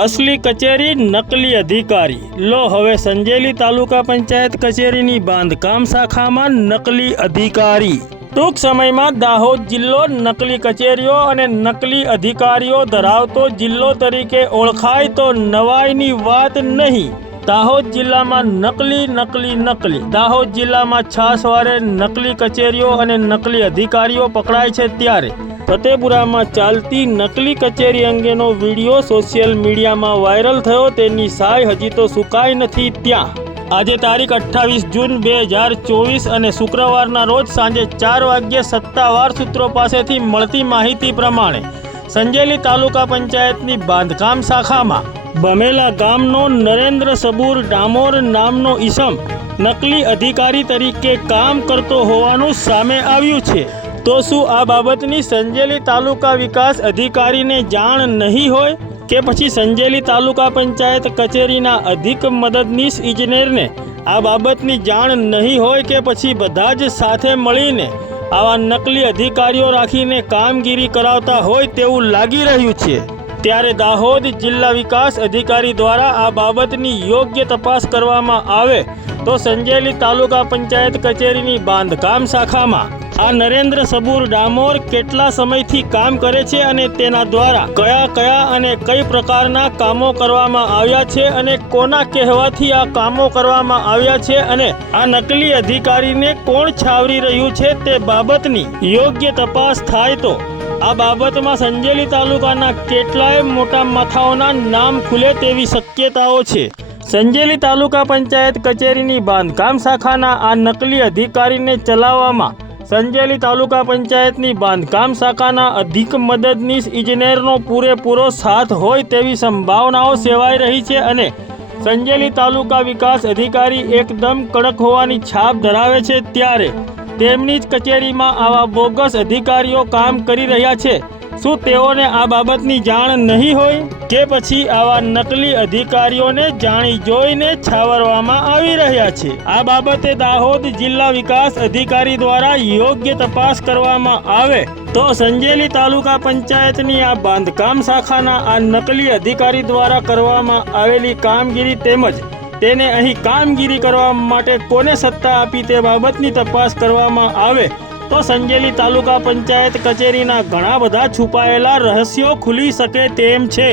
असली कचेरी नकली अधिकारी। लो हवे संजेली तालुका पंचायत कचेरीनी बांधकाम शाखामां नकली अधिकारी। टूंक समयमां दाहोद जिल्लो नकली कचेरीओ अने नकली अधिकारीओ धरावतो जिल्लो तरीके ओळखाय तो नवाईनी वात नहीं। दाहोद जिल्लामां नकली दाहोद जिल्लामां छासवारे नकली कचेरीओ अने नकली अधिकारीओ पकड़ाय छे त्यारे फतेपुरामां चालती नकली कचेरी अंगेनो विडियो सोशियल मीडियामां वायरल थयो तेनी साय हजी तो सुकाई नथी। त्यां आज तारीख 28 जून 2024 અને શુક્રવારના રોજ સાંજે 4 વાગ્યે સત્તાવાર સૂત્રો પાસેથી મળતી માહિતી પ્રમાણે સંજેલી તાલુકા પંચાયતની બાંધકામ શાખામાં બમેલા ગામનો નરેન્દ્ર સબૂર ડામોર નામનો ઈસમ નકલી અધિકારી તરીકે કામ કરતો હોવાનું સામે આવ્યું છે। તો શું આ બાબતની સંજેલી તાલુકા વિકાસ અધિકારીને જાણ નહીં હોય કે પછી સંજેલી તાલુકા પંચાયત કચેરીના અધિક મદદનીશ ઇજનેરને આ બાબતની જાણ નહીં હોય કે પછી બધા જ સાથે મળીને આવા નકલી અધિકારીઓ રાખીને કામગીરી કરાવતા હોય તેવું લાગી રહ્યું છે। ત્યારે દાહોદ જિલ્લા વિકાસ અધિકારી દ્વારા આ બાબતની યોગ્ય તપાસ કરવામાં આવે તો સંજેલી તાલુકા પંચાયત કચેરીની બાંધકામ શાખામાં આ નરેન્દ્ર સબૂર ડામોર કેટલા સમયથી કામ કરે છે અને તેના દ્વારા કયા અને કઈ પ્રકારના કામો કરવામાં આવ્યા છે અને કોના કહેવાથી આ કામો કરવામાં આવ્યા છે અને આ નકલી અધિકારીને કોણ છાવરી રહ્યું છે તે બાબતની યોગ્ય તપાસ થાય તો આ બાબતમાં સંજેલી તાલુકાના કેટલાય મોટા માથાઓના નામ ખુલે તેવી શક્યતાઓ છે। સંજેલી તાલુકા પંચાયત કચેરીની બાંધકામ શાખાના આ નકલી અધિકારીને ચલાવવામાં સંજેલી તાલુકા પંચાયતની બાંધકામ શાખાના અધિક મદદનીશ ઇજનેરનો પૂરેપૂરો સાથ હોય તેવી સંભાવનાઓ સેવાઈ રહી છે અને સંજેલી તાલુકા વિકાસ અધિકારી એકદમ કડક હોવાની છાપ ધરાવે છે ત્યારે તેમની જ કચેરીમાં આવા બોગસ અધિકારીઓ કામ કરી રહ્યા છે। શું તેઓને આ બાબતની જાણ નહીં હોય કે પછી આવા નકલી અધિકારીઓને જાણી જોઈને છાવરવામાં આવી રહ્યા છે? આ બાબતે દાહોદ જિલ્લા વિકાસ અધિકારી દ્વારા યોગ્ય તપાસ કરવામાં આવે તો સંજેલી તાલુકા પંચાયતની આ બાંધકામ શાખાના આ નકલી અધિકારી દ્વારા કરવામાં આવેલી કામગીરી તેમજ તેને અહીં કામગીરી કરવા માટે કોને સત્તા આપી તે બાબતની તપાસ કરવામાં આવે તો સંજેલી તાલુકા પંચાયત કચેરીના ઘણા બધા છુપાયેલા રહસ્યો ખુલી શકે તેમ છે।